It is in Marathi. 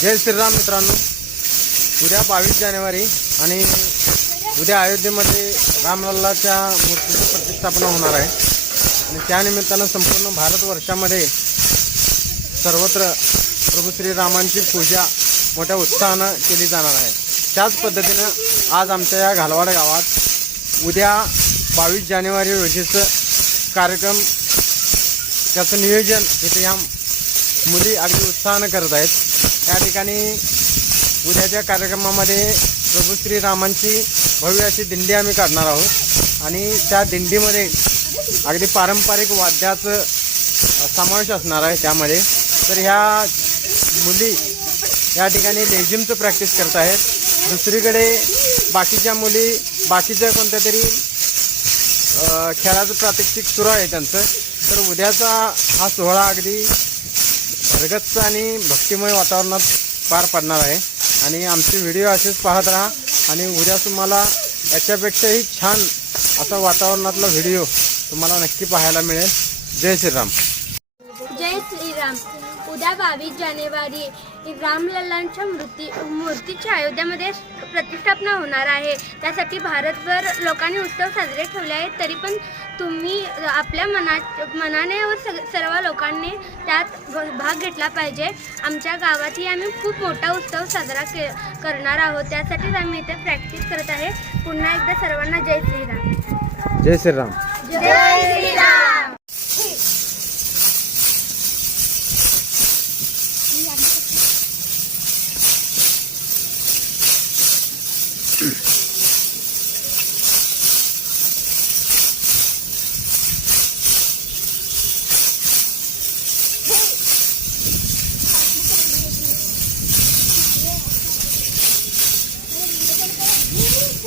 जय श्रीराम मित्रांनो. उद्या बावीस जानेवारी आणि उद्या अयोध्येमध्ये रामलल्लाच्या मूर्तीची प्रतिष्ठापना होणार आहे. आणि त्यानिमित्तानं संपूर्ण भारतवर्षामध्ये सर्वत्र प्रभू श्रीरामांची पूजा मोठ्या उत्साहानं केली जाणार आहे. त्याच पद्धतीनं आज आमच्या या घालवाड गावात उद्या बावीस जानेवारी रोजीचं कार्यक्रम त्याचं नियोजन इथे ह्या मुली अगदी उत्साहानं करत आहेत. या ठिकाणी उद्याच्या कार्यक्रमामध्ये प्रभू श्रीरामांची भव्य अशी दिंडी आम्ही काढणार आहोत. आणि त्या दिंडीमध्ये अगदी पारंपरिक वाद्याचं समावेश असणार आहे त्यामध्ये. तर ह्या मुली या ठिकाणी लेझिमचं प्रॅक्टिस करत आहेत. दुसरीकडे बाकीच्या मुली बाकीच्या कोणत्या तरी खेळाचं प्रात्यक्षिक सुरू आहे त्यांचं. तर उद्याचा हा सोहळा अगदी भरगच्च आणि भक्तिमय वातावरणात पार पडणार आहे. आणि आमचे व्हिडिओ असेच पाहत राहा. आणि उद्या तुम्हाला याच्यापेक्षाही छान असा वातावरणातला व्हिडिओ तुम्हाला नक्की पाहायला मिळेल. जय जय श्रीराम. उद्या बावीस जानेवारी रामलल्लांच्या मूर्ती मूर्तीची अयोध्यामध्ये प्रतिष्ठापना होणार आहे. त्यासाठी भारतभर लोकांनी उत्सव साजरे ठेवले आहेत. तरी पण तुम्ही आपल्या मना मनाने व सर्व लोकांनी त्यात भ- भाग घेतला पाहिजे. आमच्या गावातही आम्ही खूप मोठा उत्सव साजरा के करणार आहोत. त्यासाठीच आम्ही इथे प्रॅक्टिस करत आहे. पुन्हा एकदा सर्वांना जय श्रीराम. जय श्रीराम. जय Mm-hmm.